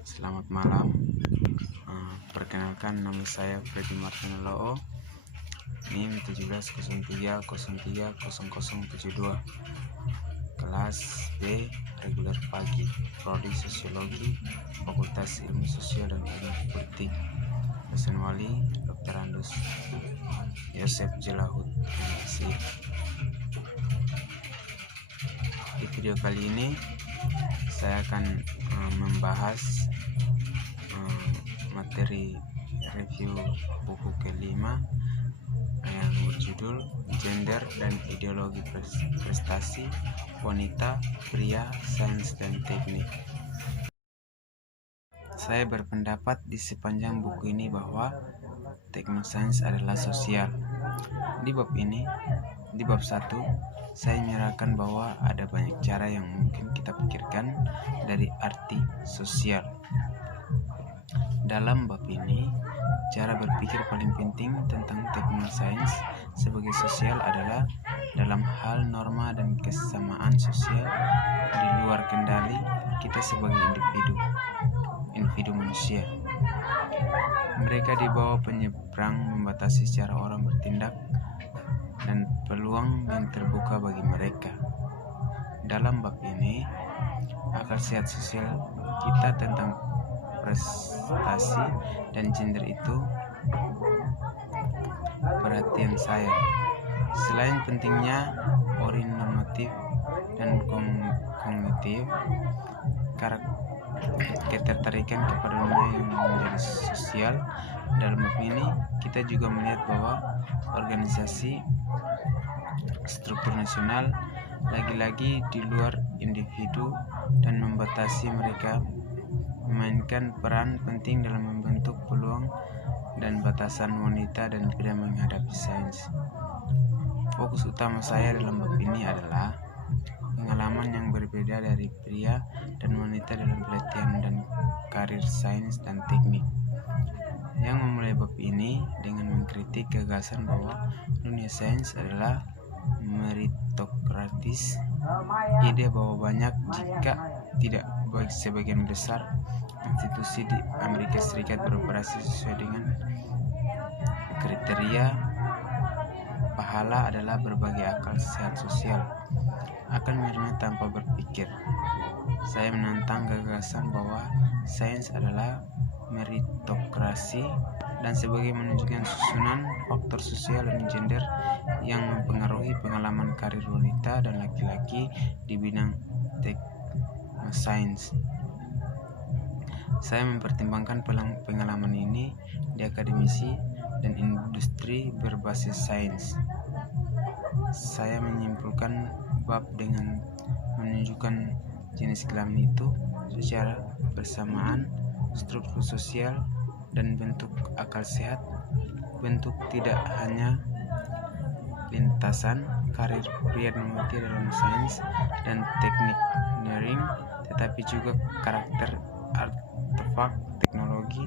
Selamat malam. Perkenalkan, nama saya Freddy Martinello, NIM 1703030072, kelas B, reguler pagi, prodi Sosiologi, Fakultas Ilmu Sosial dan Ilmu Politik, dosen wali Dr. Andus Yosef Jelahut, MSI. Di video kali ini saya akan membahas materi review buku kelima yang berjudul Gender dan Ideologi Prestasi Wanita, Pria, Sains dan Teknik. Saya berpendapat di sepanjang buku ini bahwa teknosains adalah sosial. Di bab 1, saya menyerahkan bahwa ada banyak cara yang mungkin kita pikirkan dari arti sosial. Dalam bab ini, cara berpikir paling penting tentang teknosains sebagai sosial adalah dalam hal norma dan kesamaan sosial di luar kendali kita sebagai individu manusia. Mereka di bawah penyeberang membatasi cara orang bertindak dan peluang yang terbuka bagi mereka. Dalam bab ini, akal sehat sosial kita tentang prestasi dan gender itu perhatian saya. Selain pentingnya ori normatif dan kognitif, ketertarikan kepada dunia yang menjadi sosial. Dalam bab ini kita juga melihat bahwa organisasi struktur nasional lagi-lagi di luar individu dan membatasi mereka memainkan peran penting dalam membentuk peluang dan batasan wanita dan pria menghadapi sains. Fokus utama saya dalam bab ini adalah pengalaman yang berbeda dari pria dan wanita dalam pelatihan dan karir sains dan teknik. Yang memulai bab ini dengan mengkritik gagasan bahwa dunia sains adalah meritokratis, ide bahwa banyak jika tidak sebagian besar institusi di Amerika Serikat beroperasi sesuai dengan kriteria pahala adalah berbagai akal sehat sosial akan menerima tanpa berpikir. Saya menantang gagasan bahwa sains adalah meritokrasi dan sebagai menunjukkan susunan faktor sosial dan gender yang mempengaruhi pengalaman karir wanita dan laki-laki di bidang teknosains. Saya mempertimbangkan pengalaman ini di akademisi dan industri berbasis sains. Saya menyimpulkan bab dengan menunjukkan jenis kelamin itu secara bersamaan, struktur sosial dan bentuk akal sehat, bentuk tidak hanya lintasan karir pria dan wanita dalam sains dan teknik engineering, tetapi juga karakter artefak teknologi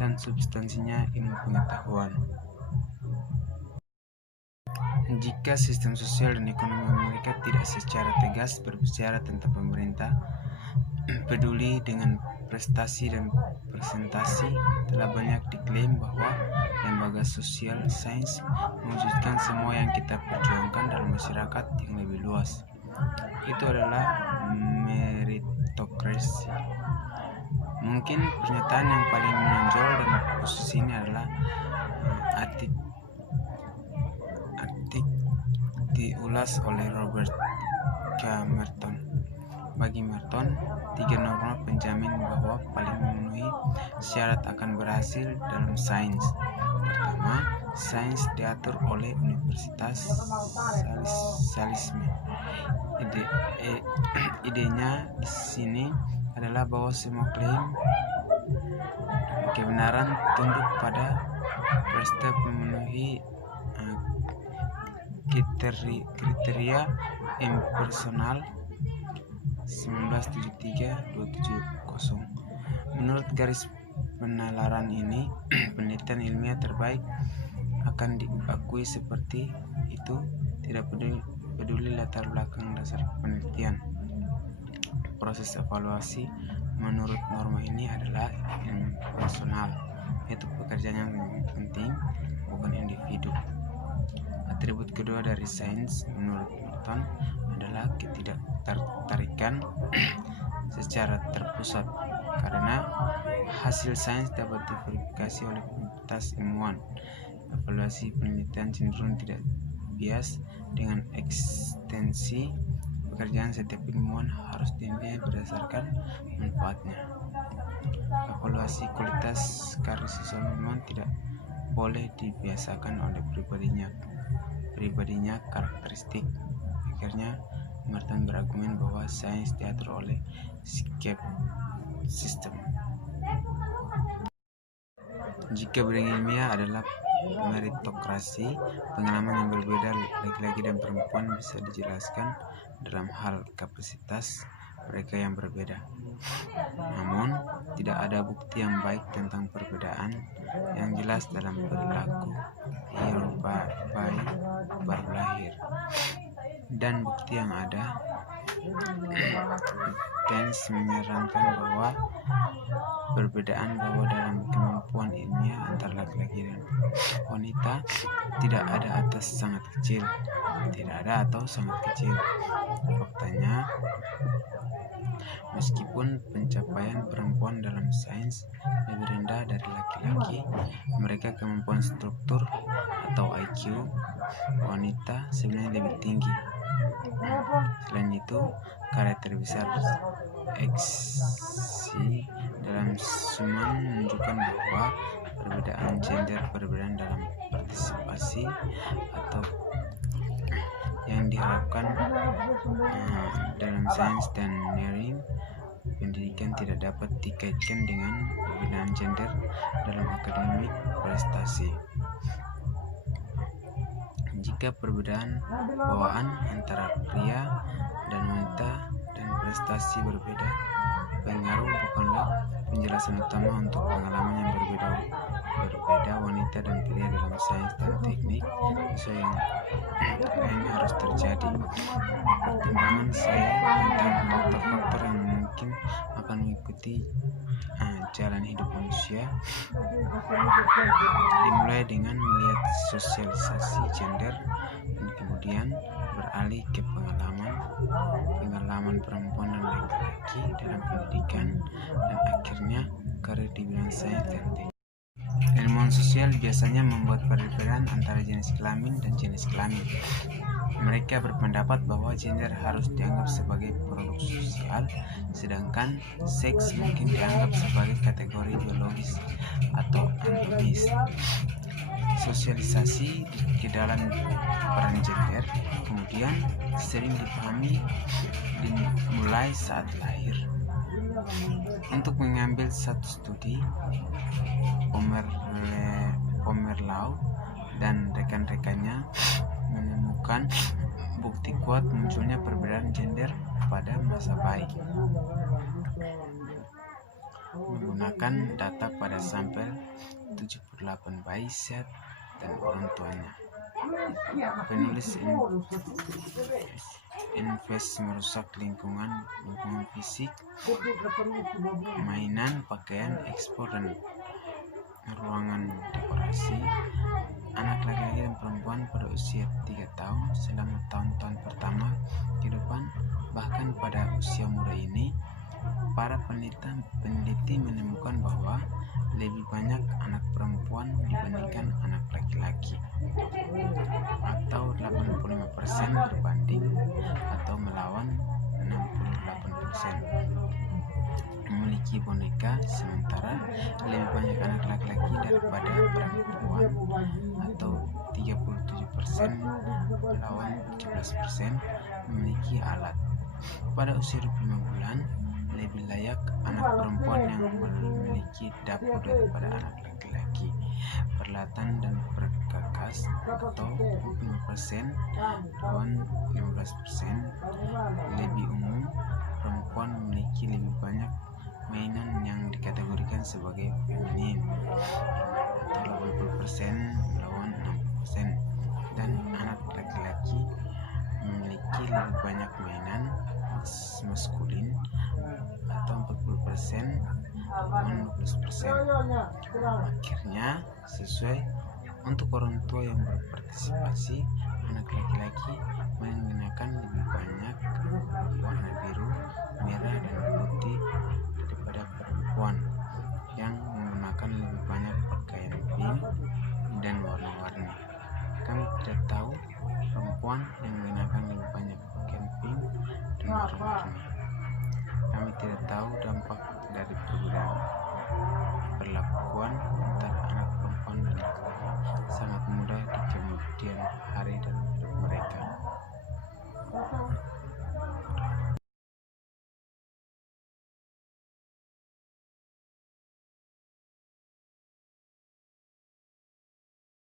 dan substansinya ilmu pengetahuan. Jika sistem sosial dan ekonomi Amerika tidak secara tegas berbicara tentang pemerintah peduli dengan prestasi dan presentasi, telah banyak diklaim bahwa lembaga sosial sains mewujudkan semua yang kita perjuangkan dalam masyarakat yang lebih luas. Itu adalah meritokrasi. Mungkin pernyataan yang paling menonjol dan khusus ini adalah artik diulas oleh Robert K. Merton. Bagi Merton, 3 norma penjamin bahwa paling memenuhi syarat akan berhasil dalam sains. Pertama, sains diatur oleh Universitas Salisme. Idenya di sini adalah bahwa semua klaim kebenaran tunduk pada prestasi memenuhi kriteria impersonal 1973-270. Menurut garis penalaran ini, penelitian ilmiah terbaik akan diakui seperti itu, tidak peduli latar belakang dasar penelitian. Proses evaluasi menurut norma ini adalah impersonal, yaitu pekerjaan yang penting, bukan individu. Atribut kedua dari sains menurut Morton adalah ketidaktertarikan secara terpusat, karena hasil sains dapat diverifikasi oleh komunitas ilmuwan. Evaluasi penelitian cenderung tidak bias dengan ekstensi pekerjaan. Setiap ilmuwan harus dinilai berdasarkan manfaatnya. Evaluasi kualitas karya seseorang ilmuwan tidak boleh dibiasakan oleh pribadinya karakteristik. Akhirnya, Merton berargumen bahwa sains diatur oleh skeptisisme. Jika bidang ilmiah adalah meritokrasi, pengalaman yang berbeda laki-laki dan perempuan bisa dijelaskan dalam hal kapasitas mereka yang berbeda. Namun, tidak ada bukti yang baik tentang perbedaan yang jelas dalam perilaku bayi baru lahir. Dan bukti yang ada, Dance menyarankan bahwa perbedaan dalam kemampuan ilmiah antara laki-laki dan wanita tidak ada atau sangat kecil. Faktanya, meskipun pencapaian perempuan dalam sains lebih rendah dari laki-laki, mereka kemampuan struktur atau IQ wanita sebenarnya lebih tinggi. Selain itu, karya terbesar X.C. dalam Schumann menunjukkan bahwa perbedaan gender, perbedaan dalam partisipasi atau yang diharapkan dalam sains dan engineering pendidikan tidak dapat dikaitkan dengan perbedaan gender dalam akademik prestasi. Jika perbedaan bawaan antara pria dan wanita dan prestasi berbeda, pengaruh bukanlah penjelasan utama untuk pengalaman yang berbeda wanita dan pria dalam sains dan teknik. Isu yang lain harus terjadi. Pertimbangan saya tentang faktor-faktor yang mungkin akan mengikuti jalan hidup manusia dimulai dengan melihat sosialisasi gender dan kemudian beralih ke pengalaman perempuan dan laki-laki dalam pendidikan dan akhirnya karir di bidang sains dan teknik. Ilmuwan sosial biasanya membuat perbedaan antara jenis kelamin dan jenis kelamin. Mereka berpendapat bahwa gender harus dianggap sebagai produk sosial, sedangkan seks mungkin dianggap sebagai kategori biologis atau anatomis. Sosialisasi ke dalam peran gender kemudian sering dipahami dimulai saat lahir. Untuk mengambil satu studi, Pomerleau dan rekan-rekannya menemukan bukti kuat munculnya perbedaan gender pada masa bayi. Menggunakan data pada sampel 78 bayi sehat dan orang tuanya. Penulis invest merusak lingkungan fisik, mainan, pakaian, ekspor, dan ruangan dekorasi anak laki-laki dan perempuan pada usia 3 tahun selama tahun-tahun pertama kehidupan. Bahkan pada usia muda ini, para peneliti menemukan bahwa lebih banyak anak perempuan dibandingkan anak laki-laki, atau 85% berbanding atau melawan 68%. Memiliki boneka, sementara lebih banyak anak laki-laki daripada perempuan, atau 37% melawan 17% memiliki alat. Pada usia 25 bulan, lebih layak anak perempuan yang memiliki dapur daripada anak laki-laki. Peralatan dan perkakas, atau 25% lawan 15%. Lebih umum, perempuan memiliki lebih banyak mainan yang dikategorikan sebagai feminin, atau 80% melawan 60%, dan anak laki-laki memiliki lebih banyak mainan maskulin, atau 40% dengan 12%. Akhirnya sesuai untuk orang tua yang berpartisipasi, anak laki-laki mengenakan lebih banyak warna biru, merah, dan putih daripada perempuan yang menggunakan lebih banyak pakaian pink dan warna-warni. Kami tidak tahu perempuan yang mengenakan lebih banyak pakaian pink dan warna-warni. Kami tidak tahu dampak dari perbedaan perlakuan antara anak perempuan dan laki-laki sangat mudah di kemudian hari dalam hidup mereka.